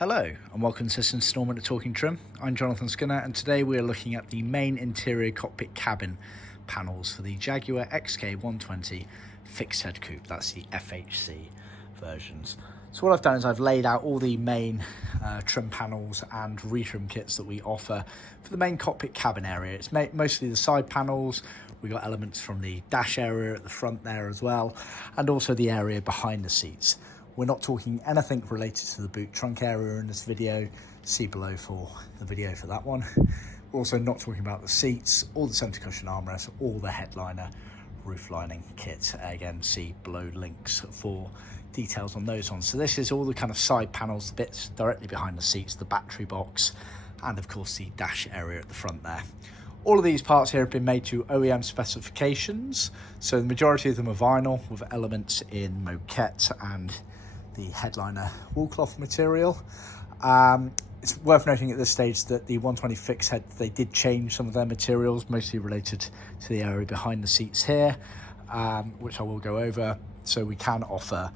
Hello and welcome to this instalment of Talkin Trim. I'm Jonathan Skinner and today we are looking at the main interior cockpit cabin panels for the Jaguar XK120 fixed head coupe. That's the FHC versions. So what I've done is I've laid out all the main trim panels and retrim kits that we offer for the main cockpit cabin area. It's mostly the side panels. We've got elements from the dash area at the front there as well, and also the area behind the seats. We're not talking anything related to the boot trunk area in this video. See below for the video for that one. We're also not talking about the seats, or the centre cushion armrest, or the headliner roof lining kit. Again, see below links for details on those ones. So this is all the kind of side panels, the bits directly behind the seats, the battery box, and of course the dash area at the front there. All of these parts here have been made to OEM specifications. So the majority of them are vinyl with elements in Moquette and the headliner wool cloth material. It's worth noting at this stage that the 120 fixed head, they did change some of their materials, mostly related to the area behind the seats here, which I will go over. So we can offer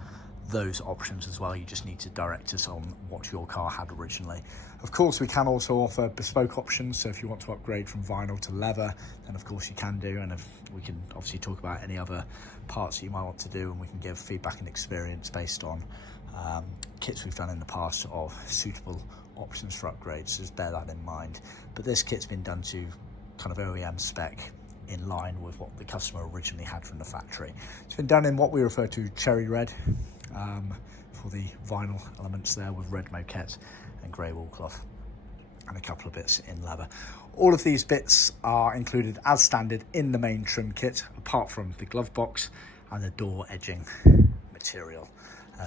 those options as well. You just need to direct us on what your car had originally. Of course, we can also offer bespoke options. So if you want to upgrade from vinyl to leather, then of course you can do. And if we can obviously talk about any other parts that you might want to do, and we can give feedback and experience based on kits we've done in the past of suitable options for upgrades. So just bear that in mind. But this kit's been done to kind of OEM spec in line with what the customer originally had from the factory. It's been done in what we refer to cherry red for the vinyl elements there, with red moquette and grey wool cloth, and a couple of bits in leather. All of these bits are included as standard in the main trim kit, apart from the glove box and the door edging material.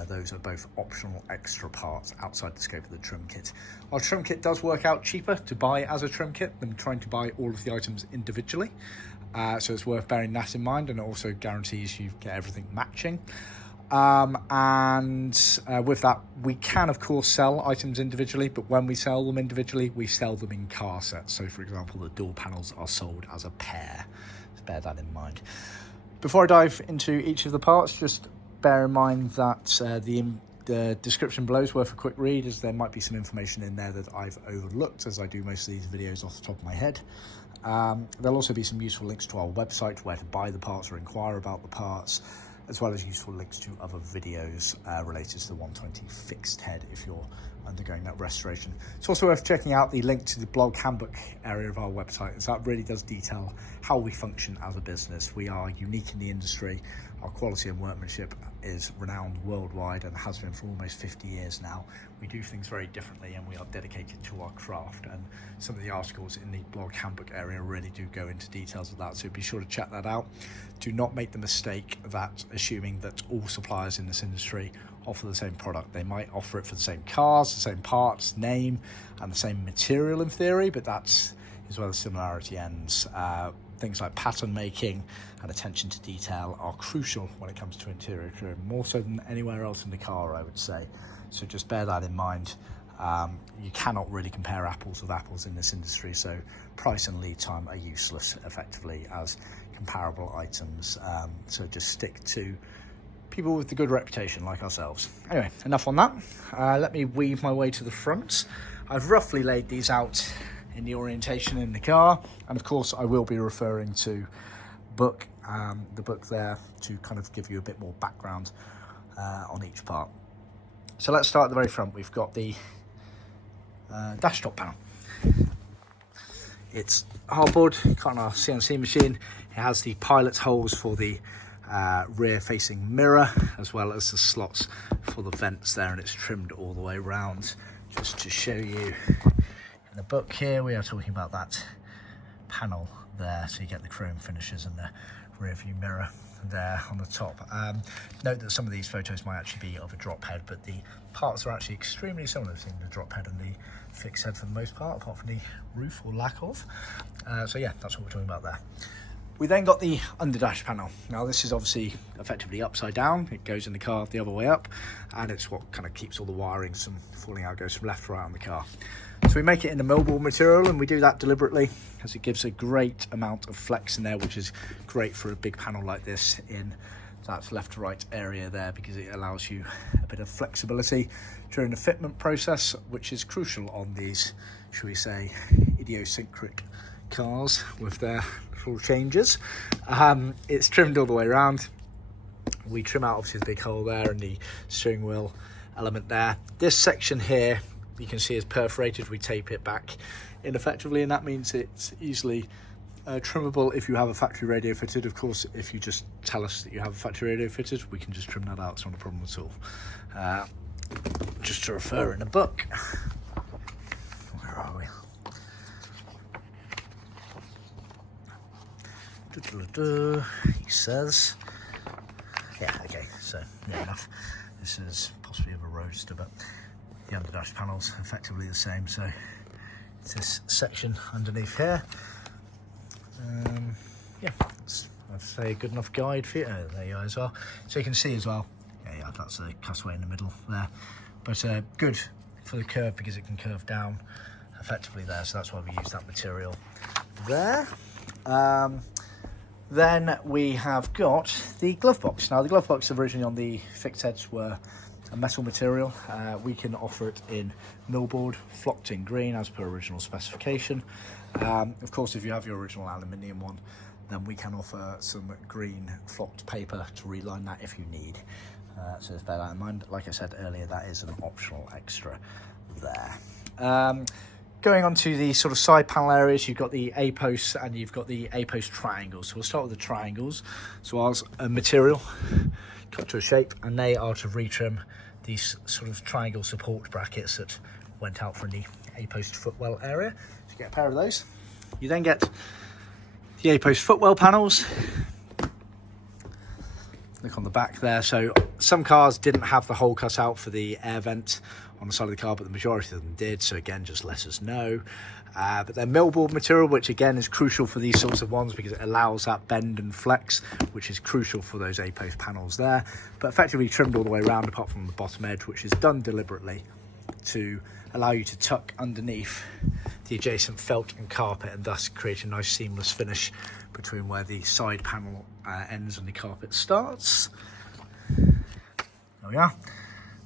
Those are both optional extra parts outside the scope of the trim kit. Our trim kit does work out cheaper to buy as a trim kit than trying to buy all of the items individually. So it's worth bearing that in mind, and it also guarantees you get everything matching. With that, we can of course sell items individually, but when we sell them individually, we sell them in car sets. So for example, the door panels are sold as a pair. So bear that in mind. Before I dive into each of the parts, just bear in mind that the description below is worth a quick read, as there might be some information in there that I've overlooked, as I do most of these videos off the top of my head. There'll also be some useful links to our website where to buy the parts or inquire about the parts, as well as useful links to other videos related to the 120 fixed head if you're undergoing that restoration. It's also worth checking out the link to the blog handbook area of our website, as that really does detail how we function as a business. We are unique in the industry. Our quality and workmanship is renowned worldwide and has been for almost 50 years now. We do things very differently, and we are dedicated to our craft, and some of the articles in the blog handbook area really do go into details of that, so be sure to check that out. Do not make the mistake that assuming that all suppliers in this industry offer the same product. They might offer it for the same cars, the same parts, name, and the same material in theory, but that's where the similarity ends. Things like pattern making and attention to detail are crucial when it comes to interior trim, more so than anywhere else in the car, I would say. So just bear that in mind. You cannot really compare apples with apples in this industry, so price and lead time are useless effectively as comparable items. So just stick to people with the good reputation like ourselves. Anyway, enough on that. Let me weave my way to the front. I've roughly laid these out in the orientation in the car, and of course I will be referring to the book there to kind of give you a bit more background on each part. So let's start at the very front. We've got the dash top panel. It's hardboard, kind of CNC machine. It has the pilot's holes for the rear facing mirror, as well as the slots for the vents there, and it's trimmed all the way around. Just to show you, in the book here we are talking about that panel there, so you get the chrome finishes and the rear view mirror there on the top. Note that some of these photos might actually be of a drop head, but the parts are actually extremely similar to the drop head and the fixed head for the most part, apart from the roof or lack of. So yeah, that's what we're talking about there. We then got the underdash panel. Now this is obviously effectively upside down. It goes in the car the other way up, and it's what kind of keeps all the wirings from falling out. It goes from left to right on the car. So we make it in a millwall material, and we do that deliberately because it gives a great amount of flex in there, which is great for a big panel like this in that left to right area there, because it allows you a bit of flexibility during the fitment process, which is crucial on these, shall we say, idiosyncratic cars with their little changes. It's trimmed all the way around. We trim out obviously the big hole there and the steering wheel element there. This section here you can see is perforated. We tape it back in effectively, and that means it's easily trimmable if you have a factory radio fitted. Of course, if you just tell us that you have a factory radio fitted, we can just trim that out. It's not a problem at all. Just to refer in a book, where are we? He says, yeah, okay, so near enough. This is possibly of a roadster, but the underdash panel's effectively the same. So it's this section underneath here. Yeah, I'd say a good enough guide for you. There you guys are. So you can see as well, yeah, that's the cutaway in the middle there. But good for the curve, because it can curve down effectively there. So that's why we use that material there. Then we have got the glove box. Now the glove box originally on the fixed heads were a metal material. We can offer it in millboard, flocked in green as per original specification. Of course, if you have your original aluminium one, then we can offer some green flocked paper to reline that if you need. So just bear that in mind. Like I said earlier, that is an optional extra there. Going on to the sort of side panel areas, you've got the A-posts and you've got the A-post triangles. So we'll start with the triangles. So ours a material cut to a shape, and they are to retrim these sort of triangle support brackets that went out from the A-post footwell area. So you get a pair of those. You then get the A-post footwell panels. Look on the back there. So some cars didn't have the hole cut out for the air vent on the side of the car, but the majority of them did. So again, just let us know. But they're millboard material, which again is crucial for these sorts of ones, because it allows that bend and flex, which is crucial for those A-post panels there. But effectively trimmed all the way around, apart from the bottom edge, which is done deliberately to allow you to tuck underneath the adjacent felt and carpet, and thus create a nice seamless finish between where the side panel ends and the carpet starts. There we are.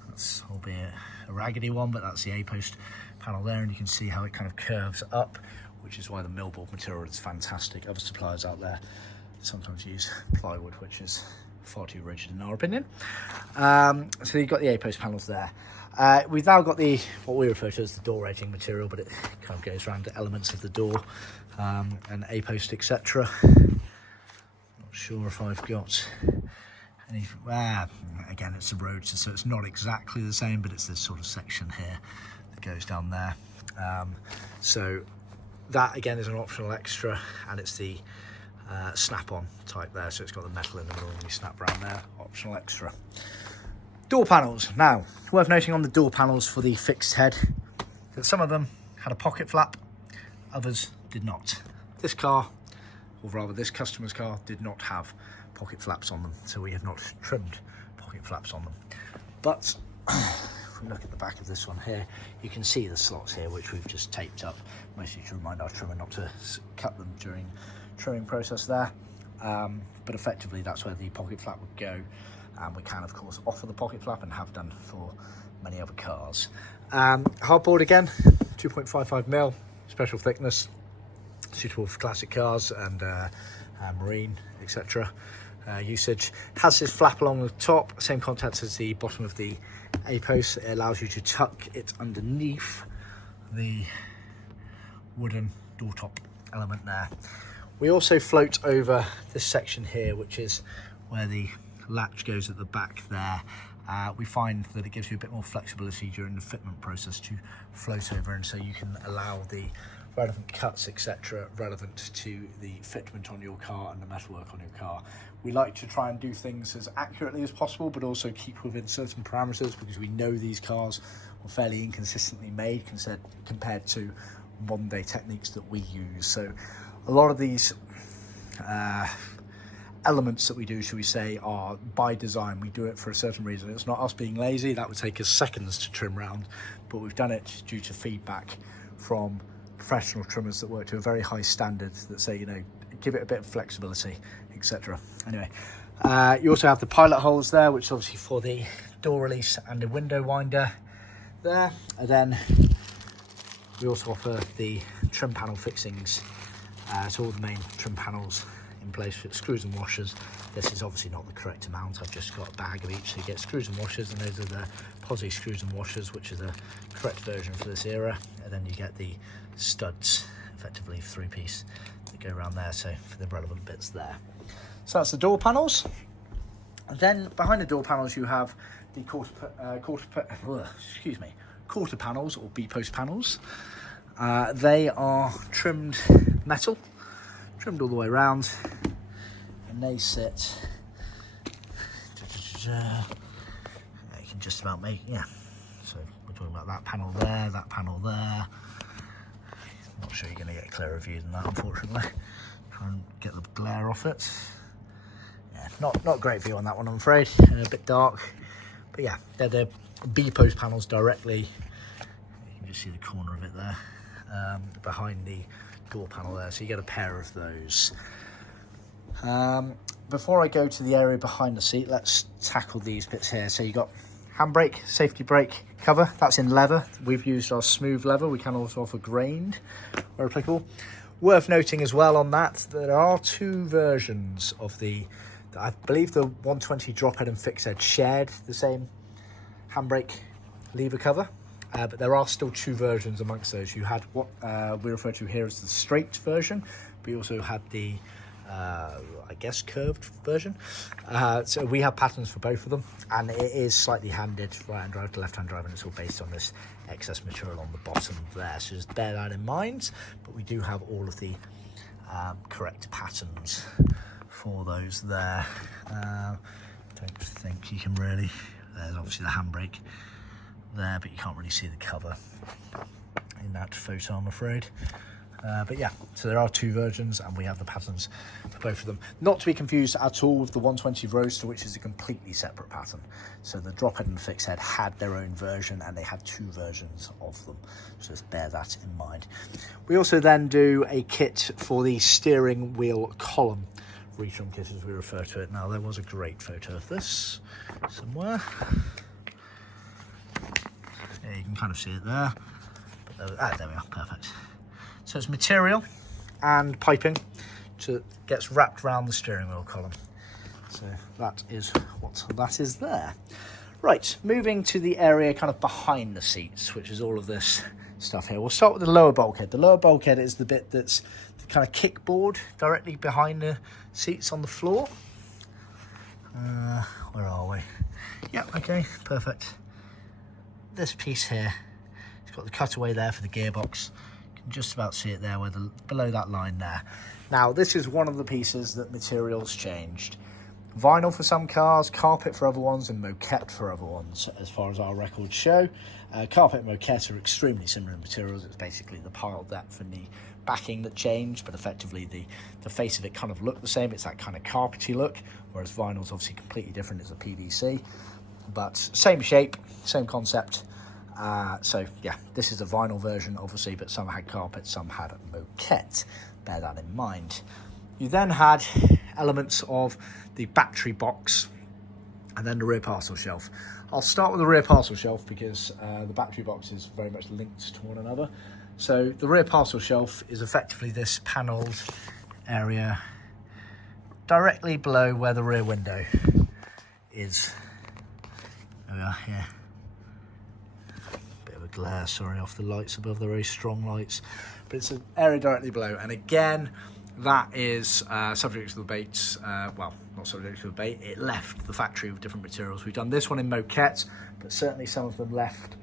That's albeit a raggedy one, but that's the A-post panel there, and you can see how it kind of curves up, which is why the millboard material is fantastic. Other suppliers out there sometimes use plywood, which is far too rigid in our opinion. So you've got the A-post panels there. We've now got the what we refer to as the door rating material, but it kind of goes around to elements of the door and A-post, etc. Not sure if I've got any. Again, it's a roadster, so it's not exactly the same, but it's this sort of section here that goes down there. So that again is an optional extra, and it's the snap-on type there, so it's got the metal in the middle and you snap around there. Optional extra. Door panels. Now, worth noting on the door panels for the fixed head that some of them had a pocket flap, others did not. This car, or rather this customer's car, did not have pocket flaps on them, so we have not trimmed pocket flaps on them. But if we look at the back of this one here, you can see the slots here, which we've just taped up, mostly to remind our trimmer not to cut them during trimming process there. But effectively that's where the pocket flap would go. We can of course offer the pocket flap, and have done for many other cars. Hardboard again, 2.55mm, special thickness, suitable for classic cars and marine, etc. Usage. Has this flap along the top, same contents as the bottom of the A-post. It allows you to tuck it underneath the wooden door top element there. We also float over this section here, which is where the latch goes at the back there. We find that it gives you a bit more flexibility during the fitment process to float over, and so you can allow the relevant cuts, etc., relevant to the fitment on your car and the metalwork on your car. We like to try and do things as accurately as possible, but also keep within certain parameters, because we know these cars are fairly inconsistently made compared to modern day techniques that we use. So a lot of these elements that we do, shall we say, are by design. We do it for a certain reason. It's not us being lazy. That would take us seconds to trim round, but we've done it due to feedback from professional trimmers that work to a very high standard, that say, you know, give it a bit of flexibility, etc. Anyway, You also have the pilot holes there, which is obviously for the door release and the window winder there. And then we also offer the trim panel fixings. So all the main trim panels in place with screws and washers. This is obviously not the correct amount. I've just got a bag of each. So you get screws and washers, and those are the posi screws and washers, which is the correct version for this era. And then you get the studs, effectively 3-piece, that go around there, so for the relevant bits there. So that's the door panels. And then behind the door panels you have the quarter panels, or B-post panels. They are trimmed metal, trimmed all the way around, and they sit, you can just about make, so we're talking about that panel there, not sure you're going to get a clearer view than that, unfortunately. Try and get the glare off it. Yeah, not a great view on that one, I'm afraid. A bit dark, but yeah, they're the B-post panels directly. You can just see the corner of it there, behind the door panel there. So you get a pair of those. Before I go to the area behind the seat, let's tackle these bits here. So you got handbrake, safety brake cover, that's in leather. We've used our smooth leather. We can also offer grained where applicable. Worth noting as well on that, there are two versions of I believe the 120 drop head and fixed head shared the same handbrake lever cover, but there are still two versions amongst those. You had what we refer to here as the straight version, but you also had the I guess curved version. So we have patterns for both of them, and it is slightly handed right hand drive to left hand drive, and it's all based on this excess material on the bottom there, so just bear that in mind. But we do have all of the correct patterns for those there. Don't think you can really, there's obviously the handbrake there, but you can't really see the cover in that photo, I'm afraid. But yeah, so there are two versions, and we have the patterns for both of them. Not to be confused at all with the 120 Roadster, which is a completely separate pattern. So the drop head and fixed head had their own version, and they had two versions of them. So just bear that in mind. We also then do a kit for the steering wheel column, retrim kit as we refer to it. Now, there was a great photo of this somewhere. Yeah, you can kind of see it there. But there we are, perfect. So it's material and piping gets wrapped around the steering wheel column. So that is what that is there. Right, moving to the area kind of behind the seats, which is all of this stuff here. We'll start with the lower bulkhead. The lower bulkhead is the bit that's the kind of kickboard directly behind the seats on the floor. Where are we? Yep, okay, perfect. This piece here, it's got the cutaway there for the gearbox. You can just about see it there, where below that line there. Now, this is one of the pieces that materials changed. Vinyl for some cars, carpet for other ones, and Moquette for other ones, as far as our records show. Carpet and Moquette are extremely similar materials. It's basically the pile depth and the backing that changed, but effectively the face of it kind of looked the same. It's that kind of carpety look, whereas vinyl's obviously completely different. It's a PVC, but same shape, same concept. So yeah, this is a vinyl version obviously, but some had carpet, some had Moquette. Bear that in mind. You then had elements of the battery box and then the rear parcel shelf. I'll start with the rear parcel shelf because the battery box is very much linked to one another. So the rear parcel shelf is effectively this panelled area directly below where the rear window is. There we are here. Bit of a glare, sorry, off the lights above, the very strong lights. But it's an area directly below. And again, that is subject to the debate. Well, not subject to the debate. It left the factory with different materials. We've done this one in Moquette, but certainly some of them left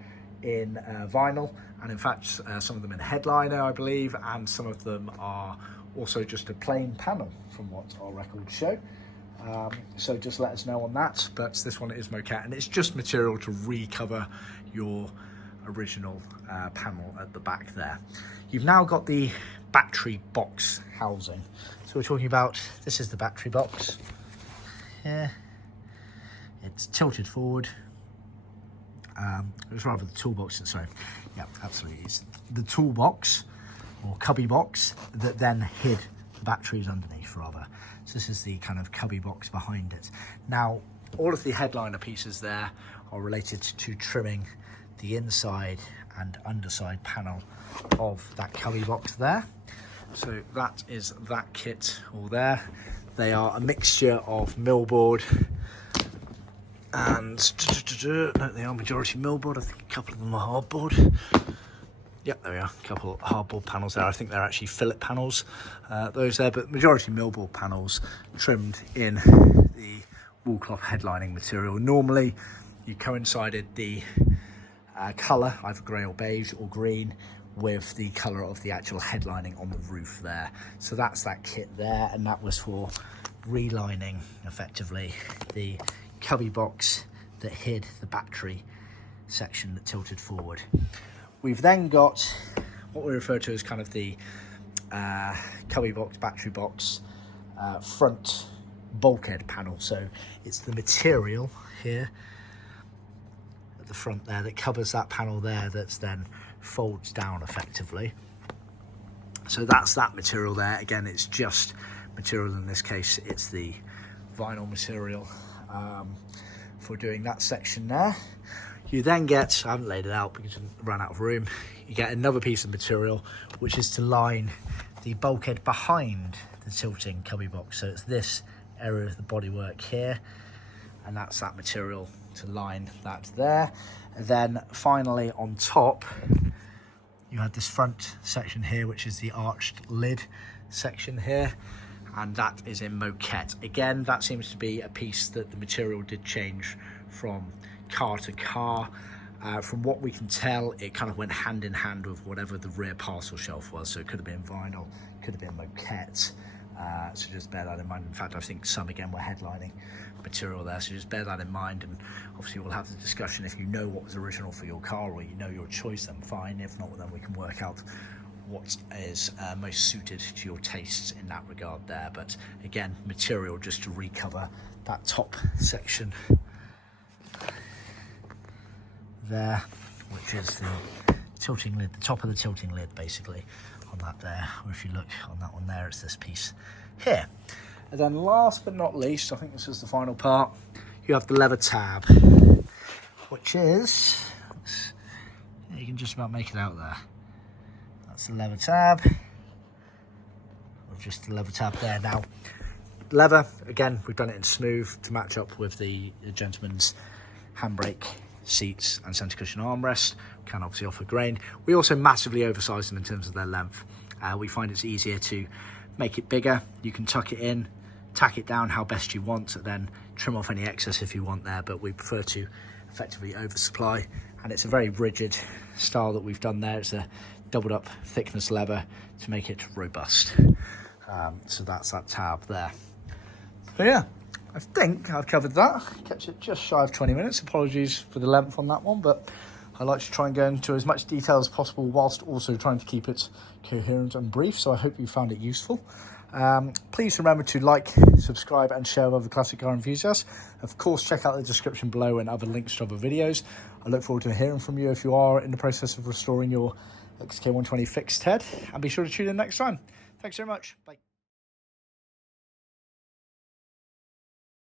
in vinyl, and in fact some of them in headliner, I believe, and some of them are also just a plain panel from what our records show. So just let us know on that. But this one is Moquette, and it's just material to recover your original panel at the back there. You've now got the battery box housing. So we're talking about, this is the battery box here. It's tilted forward. It was rather the toolbox, sorry. Yeah, absolutely. It's the toolbox or cubby box that then hid the battery is underneath rather. So this is the kind of cubby box behind it. Now, all of the headliner pieces there are related to trimming the inside and underside panel of that cubby box there. So that is that kit all there. They are a mixture of millboard and no, they are majority millboard. I think a couple of them are hardboard. Yep, there we are, a couple of hardboard panels there. I think they're actually fillet panels, those there, but majority millboard panels trimmed in the wool cloth headlining material. Normally, you coincided the colour, either grey or beige or green, with the colour of the actual headlining on the roof there. So that's that kit there, and that was for relining, effectively, the cubby box that hid the battery section that tilted forward. We've then got what we refer to as kind of the cubby box, battery box, front bulkhead panel. So it's the material here at the front there that covers that panel there, that's then folds down effectively. So that's that material there. Again, it's just material. In this case, it's the vinyl material for doing that section there. You then get, I haven't laid it out because I ran out of room, you get another piece of material which is to line the bulkhead behind the tilting cubby box. So it's this area of the bodywork here, and that's that material to line that there. And then finally on top, you had this front section here, which is the arched lid section here, and that is in Moquette. Again, that seems to be a piece that the material did change from car to car. From what we can tell, it kind of went hand in hand with whatever the rear parcel shelf was. So it could have been vinyl, could have been Moquette. So just bear that in mind. In fact, I think some again were headlining material there, so just bear that in mind. And obviously we'll have the discussion. If you know what was original for your car, or you know your choice, then fine. If not, then we can work out what is most suited to your tastes in that regard there. But again, material just to recover that top section there, which is the tilting lid, the top of the tilting lid basically on that there. Or if you look on that one there, it's this piece here. And then last but not least, I think this is the final part, you have the leather tab, which is, you can just about make it out there. That's the leather tab, or just the leather tab there. Now, leather, again, we've done it in smooth to match up with the gentleman's handbrake, seats and centre cushion armrest. We can obviously offer grain. We also massively oversize them in terms of their length. We find it's easier to make it bigger. You can tuck it in, tack it down how best you want, and then trim off any excess if you want there, but we prefer to effectively oversupply. And it's a very rigid style that we've done there. It's a doubled up thickness leather to make it robust. So that's that tab there. So yeah, I think I've covered that. Kept it just shy of 20 minutes. Apologies for the length on that one, but I like to try and go into as much detail as possible whilst also trying to keep it coherent and brief. So I hope you found it useful. Please remember to like, subscribe and share with other classic car enthusiasts. Of course, check out the description below and other links to other videos. I look forward to hearing from you if you are in the process of restoring your XK120 fixed head, and be sure to tune in next time. Thanks very much. Bye.